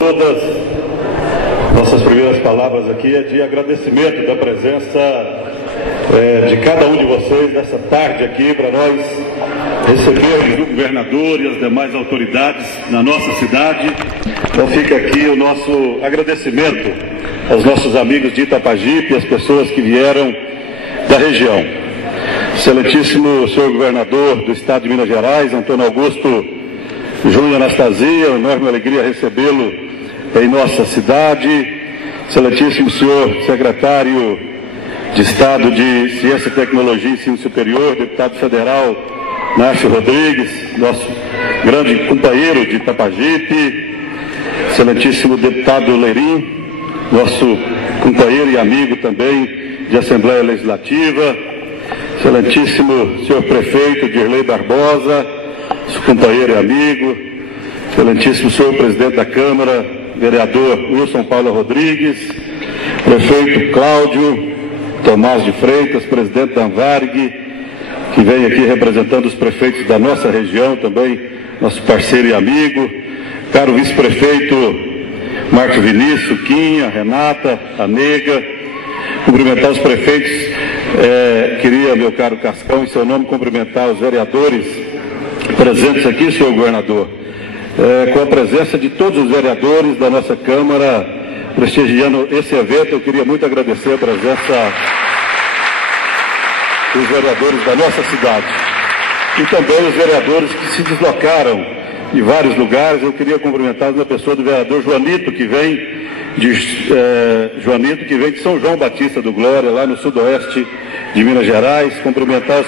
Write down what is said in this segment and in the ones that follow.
Todas nossas primeiras palavras aqui é de agradecimento da presença de cada um de vocês nessa tarde aqui para nós recebermos o governador e as demais autoridades na nossa cidade. Então fica aqui o nosso agradecimento aos nossos amigos de Itapajipe e às pessoas que vieram da região. Excelentíssimo senhor governador do estado de Minas Gerais, Antônio Augusto Júnior Anastasia, enorme alegria recebê-lo em nossa cidade. Excelentíssimo senhor secretário de Estado de Ciência e Tecnologia e Ensino Superior, deputado federal Nácio Rodrigues, nosso grande companheiro de Itapajipe. Excelentíssimo deputado Lerim, nosso companheiro e amigo também de Assembleia Legislativa. Excelentíssimo senhor prefeito Dirley Barbosa, nosso companheiro e amigo. Excelentíssimo senhor presidente da Câmara, vereador Wilson Paulo Rodrigues. Prefeito Cláudio Tomás de Freitas, presidente da Anvarg, que vem aqui representando os prefeitos da nossa região também, nosso parceiro e amigo. Caro vice-prefeito Marcos Vinícius, Quinha, Renata, a Nega. Cumprimentar os prefeitos, queria, meu caro Cascão, em seu nome, cumprimentar os vereadores presentes aqui, senhor governador, com a presença de todos os vereadores da nossa Câmara, prestigiando esse evento. Eu queria muito agradecer a presença dos vereadores da nossa cidade e também os vereadores que se deslocaram de vários lugares. Eu queria cumprimentar na pessoa do vereador Joanito, que vem de São João Batista do Glória, lá no sudoeste de Minas Gerais. Cumprimentar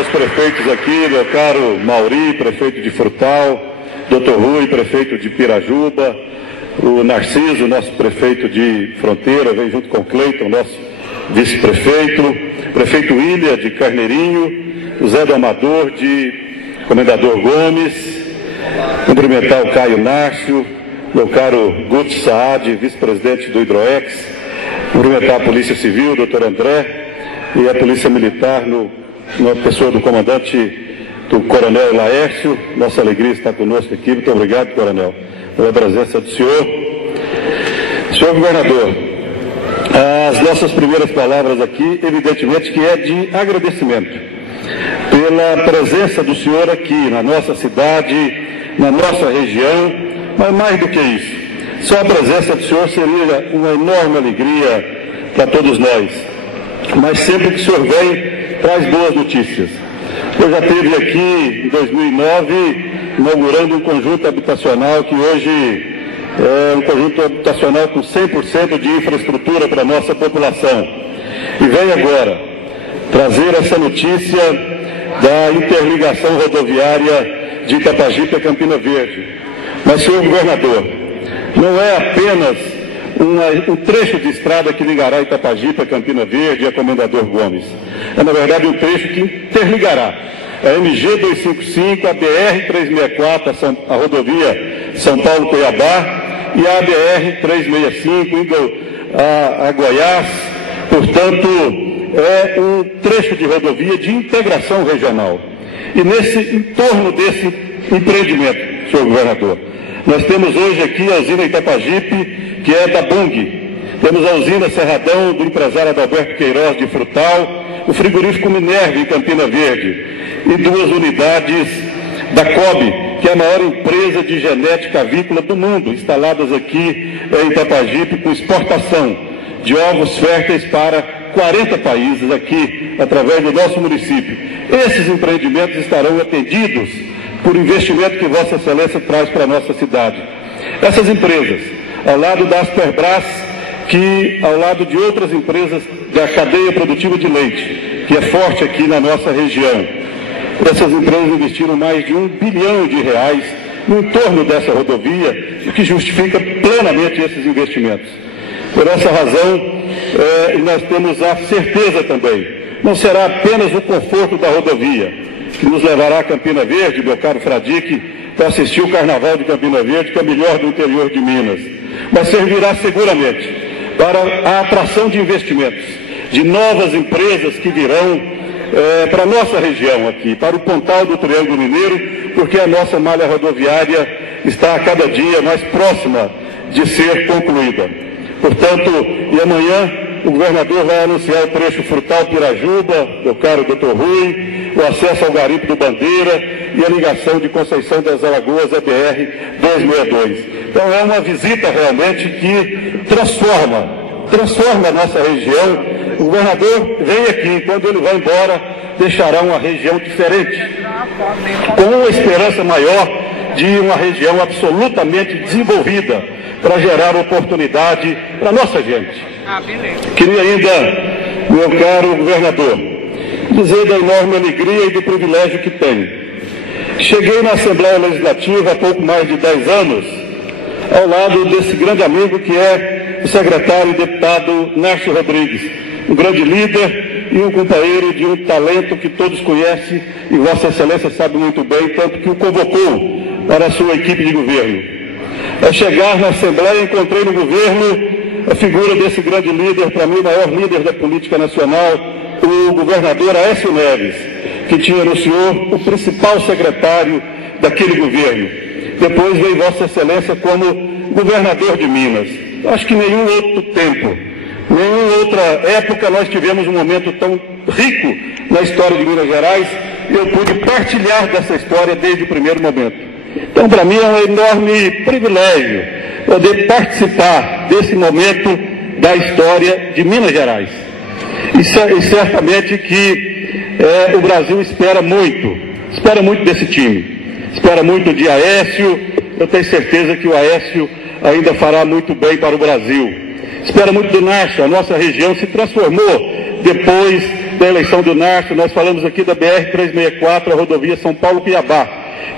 os prefeitos aqui, meu caro Mauri, prefeito de Frutal, Dr. Rui, prefeito de Pirajuba, o Narciso, nosso prefeito de Fronteira, vem junto com o Cleiton, nosso vice-prefeito, prefeito William de Carneirinho, o Zé do Amador de Comendador Gomes. Cumprimentar o Caio Nácio, meu caro Guto Saad, vice-presidente do Hidroex. Cumprimentar a Polícia Civil, doutor André, e a Polícia Militar, na pessoa do comandante, do Coronel Laércio. Nossa alegria estar conosco aqui. Muito obrigado, Coronel, pela presença do senhor. Senhor governador, as nossas primeiras palavras aqui, evidentemente que é de agradecimento pela presença do senhor aqui na nossa cidade, na nossa região, mas mais do que isso, só a presença do senhor seria uma enorme alegria para todos nós. Mas sempre que o senhor vem, traz boas notícias. Eu já esteve aqui em 2009 inaugurando um conjunto habitacional que hoje é um conjunto habitacional com 100% de infraestrutura para a nossa população. E vem agora trazer essa notícia da interligação rodoviária de Itapajipe a Campina Verde. Mas, senhor governador, não é apenas um trecho de estrada que ligará Itapajipe a Campina Verde e a Comendador Gomes. É, na verdade, um trecho que interligará a MG 255, a BR 364, a rodovia São Paulo-Cuiabá, e a BR 365, indo a Goiás. Portanto, é um trecho de rodovia de integração regional. E em torno desse empreendimento, senhor governador, nós temos hoje aqui a usina Itapajipe, que é da Bung. Temos a usina Cerradão, do empresário Adalberto Queiroz, de Frutal, o frigorífico Minerva, em Campina Verde, e 2 unidades da COB, que é a maior empresa de genética avícola do mundo, instaladas aqui em Itapajipe, com exportação de ovos férteis para 40 países aqui, através do nosso município. Esses empreendimentos estarão atendidos por investimento que Vossa Excelência traz para a nossa cidade. Essas empresas, ao lado da Asperbras, que ao lado de outras empresas da cadeia produtiva de leite, que é forte aqui na nossa região, essas empresas investiram mais de R$1 bilhão no entorno dessa rodovia, o que justifica plenamente esses investimentos. Por essa razão, nós temos a certeza também, não será apenas o conforto da rodovia, que nos levará a Campina Verde, meu caro Fradique, para assistir o Carnaval de Campina Verde, que é o melhor do interior de Minas, mas servirá seguramente para a atração de investimentos, de novas empresas que virão para a nossa região aqui, para o Pontal do Triângulo Mineiro, porque a nossa malha rodoviária está a cada dia mais próxima de ser concluída. Portanto, e amanhã o governador vai anunciar o trecho Frutal-Pirajuba, meu caro doutor Rui, o acesso ao Garimpo do Bandeira e a ligação de Conceição das Alagoas à BR-262. Então é uma visita realmente que transforma a nossa região. O governador vem aqui, quando ele vai embora, deixará uma região diferente, com uma esperança maior de uma região absolutamente desenvolvida para gerar oportunidade para a nossa gente. Queria ainda, meu caro governador, dizer da enorme alegria e do privilégio que tenho. Cheguei na Assembleia Legislativa há pouco mais de 10 anos, ao lado desse grande amigo que é o secretário e deputado Nárcio Rodrigues, um grande líder e um companheiro de um talento que todos conhecem e Vossa Excelência sabe muito bem, tanto que o convocou para a sua equipe de governo. Ao chegar na Assembleia, encontrei no governo a figura desse grande líder, para mim o maior líder da política nacional, o governador Aécio Neves, que tinha no senhor o principal secretário daquele governo. Depois veio Vossa Excelência como governador de Minas. Acho que nenhum outro tempo, nenhuma outra época nós tivemos um momento tão rico na história de Minas Gerais e eu pude partilhar dessa história desde o primeiro momento. Então, para mim é um enorme privilégio poder participar desse momento da história de Minas Gerais. E certamente que o Brasil espera muito desse time. Espera muito de Aécio, eu tenho certeza que o Aécio ainda fará muito bem para o Brasil. Espera muito do Nárcio, a nossa região se transformou depois da eleição do Nárcio. Nós falamos aqui da BR-364, a rodovia São Paulo-Cuiabá,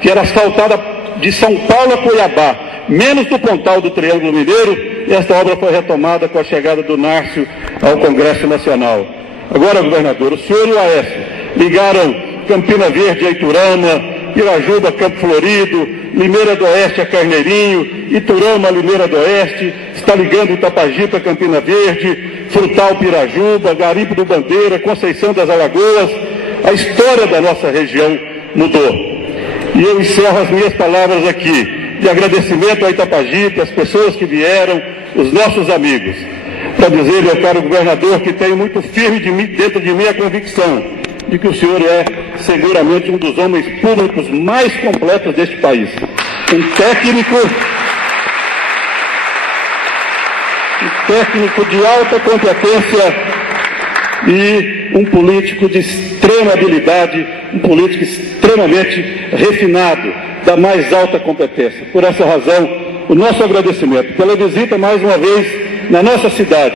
que era asfaltada de São Paulo a Cuiabá, menos do Pontal do Triângulo Mineiro, e esta obra foi retomada com a chegada do Nárcio ao Congresso Nacional. Agora, governador, o senhor e o Aécio ligaram Campina Verde a Iturama, Pirajuba a Campo Florido, Limeira do Oeste a Carneirinho, Iturama a Limeira do Oeste, está ligando Itapajipe a Campina Verde, Frutal Pirajuba, Garimpo do Bandeira, Conceição das Alagoas. A história da nossa região mudou. E eu encerro as minhas palavras aqui, de agradecimento a Itapajipe, as pessoas que vieram, os nossos amigos, para dizer, meu caro governador, que tenho muito firme dentro de mim a convicção de que o senhor é seguramente um dos homens públicos mais completos deste país. Um técnico de alta competência e um político de extrema habilidade, um político extremamente refinado, da mais alta competência. Por essa razão, o nosso agradecimento pela visita mais uma vez na nossa cidade.